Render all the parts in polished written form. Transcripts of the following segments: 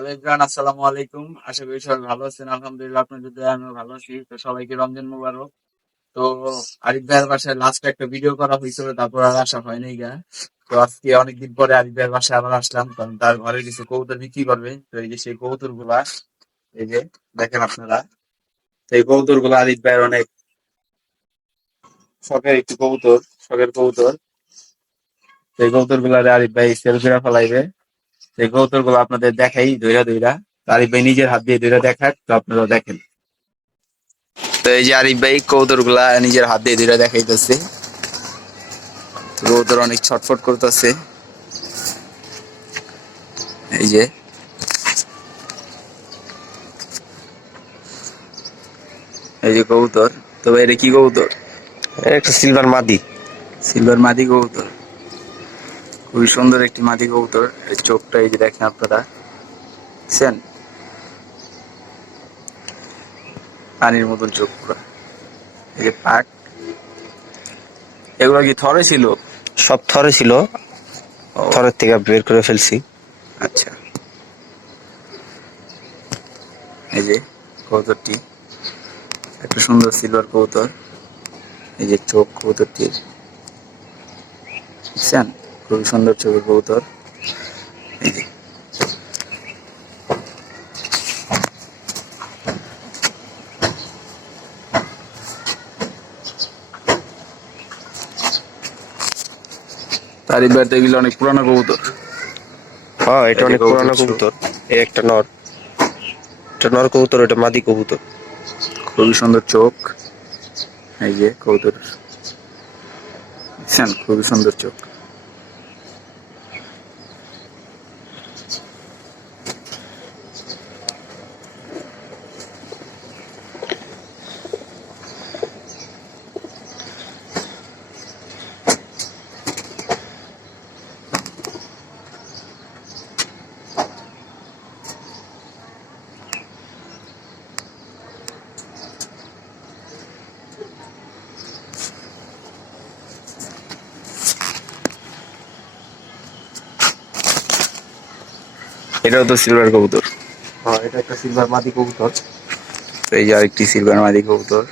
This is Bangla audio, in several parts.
হ্যালো এভরিওয়ান, আসসালামু আলাইকুম। আশা করি সবাই ভালো আছেন। আলহামদুলিল্লাহ, আপনাদের দয়ায় আমিও ভালো আছি। তো সবাইকে রমজান মোবারক। তো আরিফ ভাইয়ের বাসায় লাস্ট একটা ভিডিও করা হয়েছিল, তারপর আর আসা হয়নি গা। তো আজকে অনেকদিন পরে আরিফ ভাইয়ের বাসায় আবার আসলাম, কারণ তার ঘরে কিছু কবুতর বিক্রি করবে। তো এই যে সেই কবুতর গুলা, এই যে দেখেন আপনারা। তো এই কবুতর গুলা আরিফ ভাইয়ের অনেক শখের একটি কবুতর, শখের কবুতর। তো এই কবুতর গুলা আরিফ ভাই সেল করে ফেলাইবে। এই কবুতর গুলো আপনাদের দেখাই ধইরা ধইরা। তো আরিফ ভাই নিজের হাত দিয়ে ধইরা দেখাক, তো আপনারা দেখেন। তো এই যে আরিফ ভাই কবুতর গুলা নিজের হাত দিয়ে ধইরা দেখাইতেছে। কবুতর অনেক ছটফট করতেছে। এই যে এই যে কবুতর। তো ভাই এটা কি কবুতর? একটা সিলভার মাদি। সিলভার মাদি কবুতর। খুবই সুন্দর একটি মাদি কবুতর। এর চোখটা এই যে দেখেন আপনারা, দেখছেন? পানির মতন চোখ পুরা। এই যে পাক, এগুলো কি থরে ছিল? সব থরে ছিল, ও থরের থেকে বের করে ফেলছি। আচ্ছা। এই যে কবুতরটি একটা সুন্দর সিলভার কবুতর। এই যে চোখ কবুতরটির, দেখছেন? খুবই সুন্দর চোখের কবুতর। এই যে তার এবার এগুলো অনেক পুরানো কবুতর। হ্যাঁ, এটা এই যে অনেক কবুতর পুরানো চোখ, কবুতর। এই একটা নর, এটা নর কবুতর, এটা মাদি কবুতর। খুবই সুন্দর চোখ। এই যে কবুতর, দেখছেন? খুবই সুন্দর চোখ। এটাও তো সিলভার কবুতর। হ্যাঁ, এটা একটা সিলভার মাদি কবুতর। তো এই যে আরেকটি সিলভার মাদি কবুতর।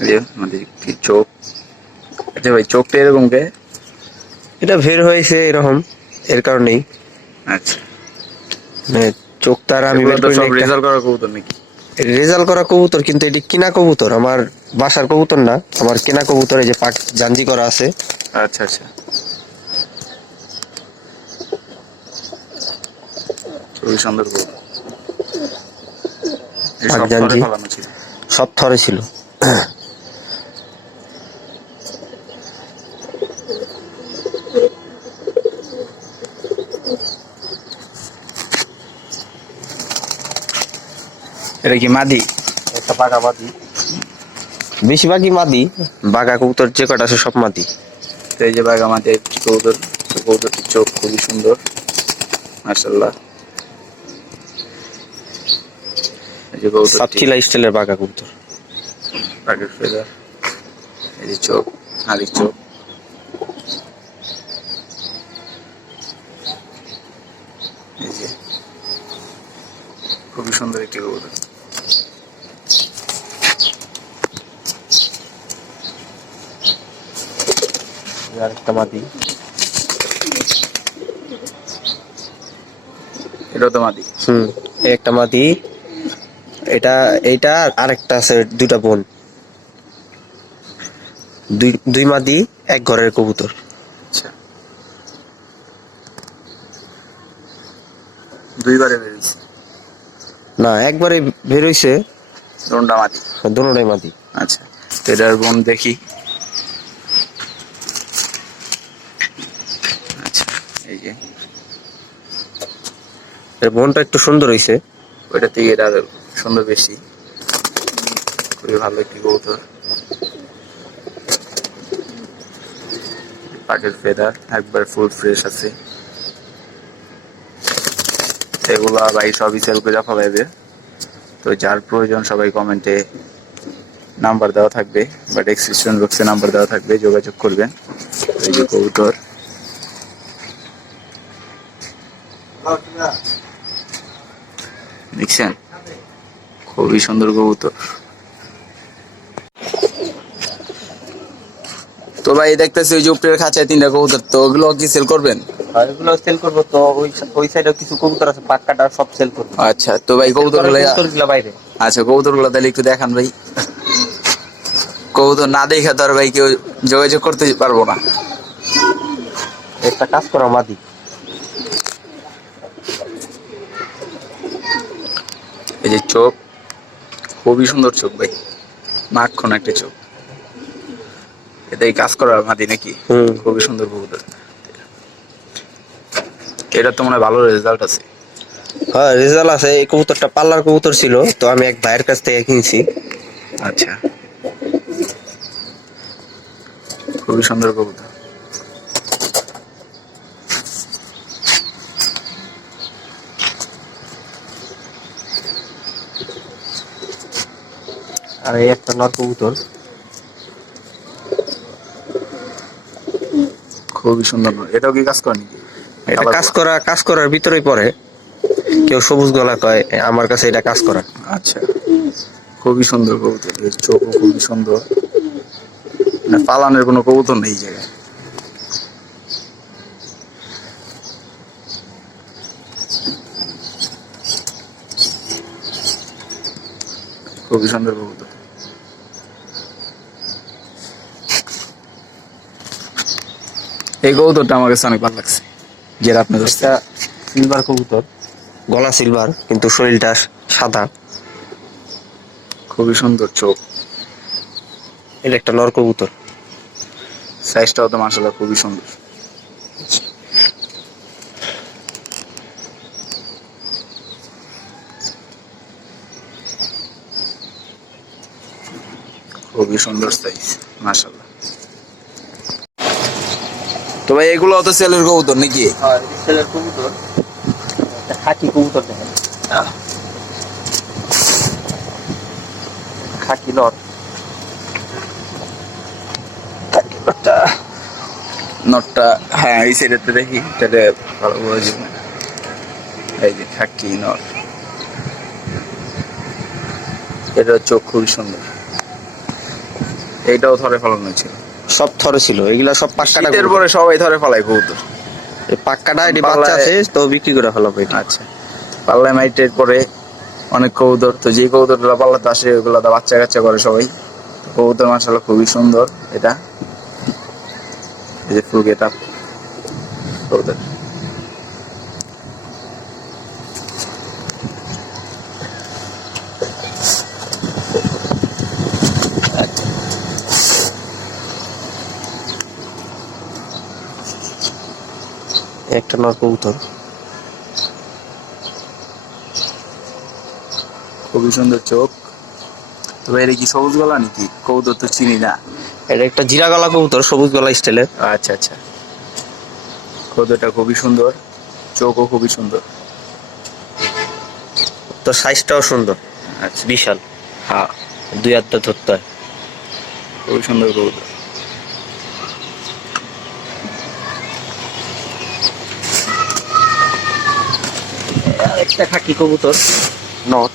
এই যে আমাদের একটি চোখ। আচ্ছা ভাই, চোখটা এরকম কে? এটা বের হয়েছে এরকম, এর কারণেই। আচ্ছা, মানে চোখ তার আমি এগুলো বের তো করি না সব একটা। রেজাল্ট করা কবুতর নাকি? রেজাল্ট করা কবুতর, কিন্তু এটি কিনা কবুতর। আমার বাসার কবুতর না, আমার কেনা কবুতর। এই যে পাক জাঞ্জি করা আছে। আচ্ছা আচ্ছা, খুবই সুন্দর কবুতর। এই পাক সব থরে জাঞ্জি ফেলানো ছিল। সব থরে ছিল। এটা কি মাদি? একটা বাঘা মাদি, বেশিরভাগই মাদি। বাঘা কবুতর যে কটা আছে সব মাদি। তো এই যে বাঘ আমাদের একটি কবুতর। তো কবুতরটির চোখ খুবই সুন্দর, মাশাআল্লাহ। এই যে কবুতরটি, সাতখিলা স্টাইলের বাঘা কবুতর। বাঘের ফেদার। এই যে চোখ, আরেক চোখ। এই যে খুবই সুন্দর একটি কবুতর। আরেকটা মাদি। এটাও তো মাদি। এই একটা মাদি। এটা এইটা আরেকটা আছে, দুইটা বোন। দুই দুই মাদি, এক ঘরের কবুতর। আচ্ছা, দুইবারে বেরিয়েছে। না, একবারে বের হইছে। দোনটা মাদি। দোনোটাই মাদি। আচ্ছা, তো এটার বোন দেখি। আচ্ছা, এই যে এর বোনটা একটু সুন্দর হইছে। ওইটা থেকে এটা সুন্দর বেশি। খুবই ভালো একটি কবুতর। পাখির ফেদার একবার ফুল ফ্রেশ আছে। এগুলা ভাই সবই সেল করে ফেলাইবে। তো যার প্রয়োজন সবাই কমেন্টে নাম্বার দেওয়া থাকবে বা ডেসক্রিপশন বক্সে নাম্বার দেওয়া থাকবে, যোগাযোগ করবেন। এই যে কবুতর, দেখছেন খুবই সুন্দর কবুতর। তো ভাই দেখতেছি ওই যে উপরের খাঁচায় 3টা কবুতর, তো ওগুলো কি সেল করবেন? আর এগুলো সেল করবো তো, ওই সাইডে কিছু কবুতর আছে, পাক্কাটা সব সেল করবো। আচ্ছা তো ভাই কবুতর গুলো, কবুতরগুলো বাইরে। আচ্ছা কবুতর গুলো তাহলে একটু দেখান ভাই। কবুতর না দেখে তো আর ভাই কেউ যোগাযোগ করতে পারবো না। একটা কাজ করা মাদি। এই যে চোখ, খুবই সুন্দর চোখ ভাই, মাখন একটা চোখ। এটাই কাজ করার মাদি নাকি? খুবই সুন্দর কবুতর। এটা তো মনে হয় ভালো রেজাল্ট আছে। হ্যাঁ রেজাল্ট আছে। এই কবুতরটা পাল্লার কবুতর ছিল, তো আমি এক ভাইয়ের কাছ থেকে কিনছি। আচ্ছা খুবই সুন্দর কবুতর। আর এই একটা নর কবুতর। খুবই সুন্দর। এটাও কি কাজ করে নাকি? এটা কাজ করার ভিতরেই পড়ে। কেউ সবুজ গলা কয়, আমার কাছে এটা কাজ করা। আচ্ছা খুবই সুন্দর কবুতর, এর চোখও খুবই সুন্দর। মানে পালানের কোনো কবুতর নেই এই জায়গায়। খুবই সুন্দর কবুতর। এই কবুতরটা আমার কাছে অনেক ভালো লাগছে, যেটা আপনি একটা সিলভার কবুতর, গলা সিলভার কিন্তু শরীরটা সাদা। খুবই সুন্দর চোখ। এটা একটা নর কবুতর। সাইজটাও তো মাশাআল্লাহ খুবই সুন্দর। খুবই সুন্দর সাইজ মাশাআল্লাহ। তো ভাই এগুলো তো সেলের কবুতর নাকি? হ্যাঁ সেলের কবুতর। একটা খাকি কবুতর দেখেন, খাকি নর। নটটা হ্যাঁ এই সাইডে দেখি, এটাতে ভালো বোঝা যায়। এই যে খাকি নট, এটার চোখ খুবই সুন্দর। এইটাও ধরে ফেলানো ছিল, সব থরে ছিল, এগুলা সব পাক্কাটা। শীতের পরে সবাই ধরে ফেলায় কবুতর। এই পাক্কাটা এটি বাচ্চা আছে তো বিক্রি করে ফেলাবো এটা। আচ্ছা পাল্লায় মাইটের পরে অনেক কবুতর, তো যে কবুতরগুলো পাল্লাতে আসে ওগুলো তো বাচ্চা কাচ্চা করে সবাই। কবুতর মাশাআল্লাহ খুবই সুন্দর। এটা এই যে ফুল গেট আপ কবুতর। একটা নর কবুতর। খুবই সুন্দর চোখ। তবে এটা কি সবুজ গলা নাকি? কবুতর তো চিনি না। এটা একটা জিরা গলা কবুতর, সবুজ গলা স্টাইলের। আচ্ছা আচ্ছা কবুতরটা খুবই সুন্দর, চোখও খুবই সুন্দর। তো সাইজটাও সুন্দর, আচ্ছা বিশাল। হ্যাঁ 2 হাতটা ধরতে হয়। খুবই সুন্দর কবুতর। একটা খাকি কবুতর নর।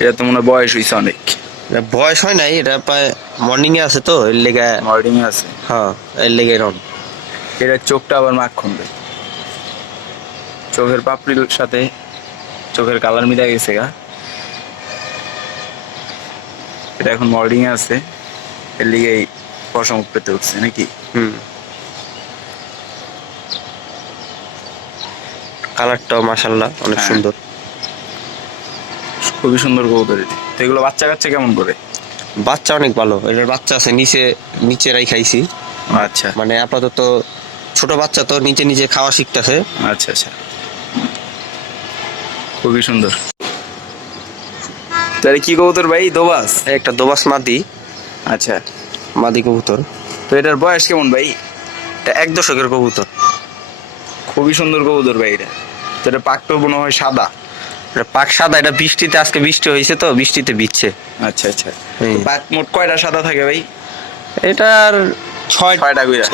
এটা তো মনে হয় বয়স হয়েছে অনেক। এটা বয়স হয় নাই, এটা প্রায় মর্নিং এ আছে তো এর লেগে। মর্ডিং আছে। হ্যাঁ এর লেগে রন। এটার চোখটা আবার মাখন দেয়, চোখের পাপড়ির সাথে চোখের কালার মিলা গেছে গা। এটা এখন মর্ডিং আছে, এর লিগে পশম পেতে উঠছে নাকি? কালারটাও মাশাআল্লাহ অনেক হ্যাঁ। সুন্দর। খুবই সুন্দর কবুতর। তো এগুলো বাচ্চা কাচ্চা কেমন করে? বাচ্চা অনেক ভালো, এটার বাচ্চা আছে নিচে, নিচে খাইছি। আচ্ছা মানে আপাতত ছোট বাচ্চা তো নিচে নিচে খাওয়া শিখতেছে। আচ্ছা আচ্ছা খুবই সুন্দর। তাহলে কি কবুতর ভাই? দোবাস? একটা দোবাস মাদি। আচ্ছা মাদি কবুতর। তো এটার বয়স কেমন ভাই? এটা 1 দশকের কবুতর। খুবই সুন্দর কবুতর ভাই। এটা তো এটা পাকটো মনে হয় সাদা। এটা পাক সাদা, এটা বৃষ্টিতে আজকে বৃষ্টি হয়েছে তো বৃষ্টিতে ভিজছে। আচ্ছা আচ্ছা পাক মোট কয়টা সাদা থাকে ভাই? এটার ছয়টা কইরা?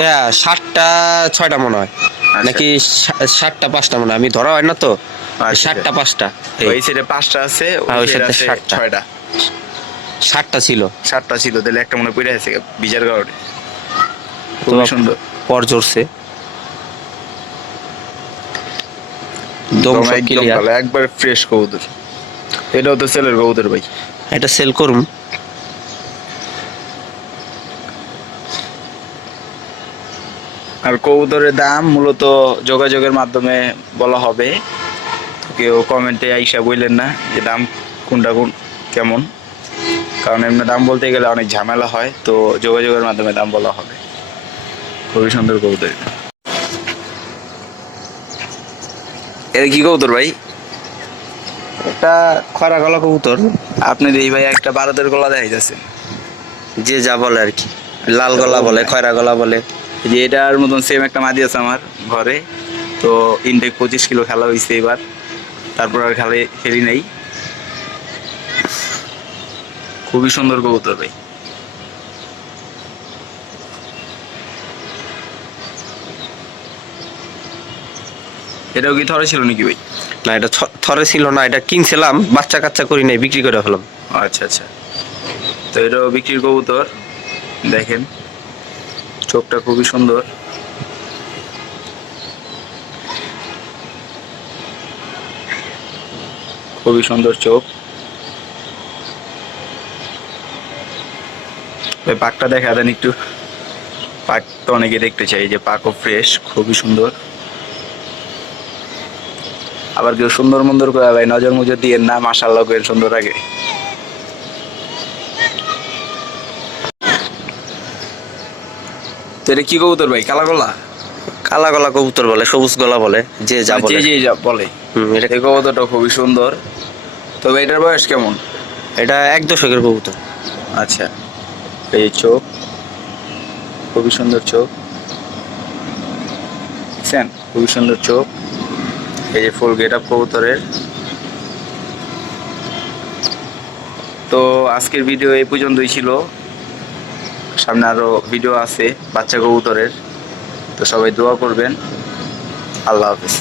7টা 6টা মনে হয়, নাকি 7টা 5টা মনে হয়, আমি ধরা হয় না তো। 7টা 5টা, ওই সাইডে 5টা আছে, হ্যাঁ, ওই ওই সাইডে সাইডে আছে 6টা। 7টা ছিল। 7টা ছিল, তাহলে একটা মনে পড়ে আছে বিজার কারণে। খুবই তোমার সুন্দর। পর জোরছে, দম সব একদম ক্লিয়ার। ভালো, একবার ফ্রেশ কবুতর। এটাও তো সেলের কবুতর ভাই। এটা সেল করুম। আর কবুতরের দাম মূলত যোগাযোগের মাধ্যমে বলা হবে, কেউ কমেন্টে আইসা বললেন না যে দাম কোনটা কোন কেমন, কারণ এমনি দাম বলতে গেলে অনেক ঝামেলা হয়, তো যোগাযোগের মাধ্যমে দাম বলা হবে। খুবই সুন্দর কবুতর। এটা কি কবুতর ভাই? এটা খয়রা গলা কবুতর। আপনার এই ভাই একটা ভারতের গলা দেখা যাচ্ছে, যে যা বলে আর কি, লাল গলা বলে, খয়রা গলা বলে। যে এটার মতন সেম একটা মাদি আছে আমার ঘরে, তো ইনটেক 25 কিলো খেলা হয়েছে এবার, তারপর আর খেলি নাই। খুবই সুন্দর কবুতর ভাই। এটাও কি থরে ছিল নাকি ভাই? না, এটা থরে ছিল না, এটা কিনছিলাম, বাচ্চা কাচ্চা করি নাই, বিক্রি করে ফেলাম। আচ্ছা আচ্ছা, তো এটাও বিক্রির কবুতর। দেখেন চোখটা খুবই সুন্দর। খুবই সুন্দর চোখ। ওই পাকটা দেখা দেন একটু, পাক তো অনেকে দেখতে চাই, যে পাকও ফ্রেশ, খুবই সুন্দর। আবার কেউ সুন্দর মন্দর করে ভাই নজর মুজর দিয়ে না, মাশাআল্লাহ করে সুন্দর আগে। তো এটা কি কবুতর ভাই? কালা গলা? কালা গলা কবুতর বলে, সবুজ গলা বলে, যে যা বলে। যে যা বলে। এটা এই কবুতরটা খুবই সুন্দর। তবে এটার বয়স কেমন? এটা 1 দশকের কবুতর। আচ্ছা, এই চোখ, খুবই সুন্দর চোখ, দেখছেন? খুবই সুন্দর চোখ। এই যে ফুল গেট আপ কবুতরের। তো আজকের ভিডিও এই পর্যন্তই ছিল, সামনে আরো ভিডিও আছে বাচ্চা কবুতরের, তো সবাই দোয়া করবেন। আল্লাহ হাফেজ।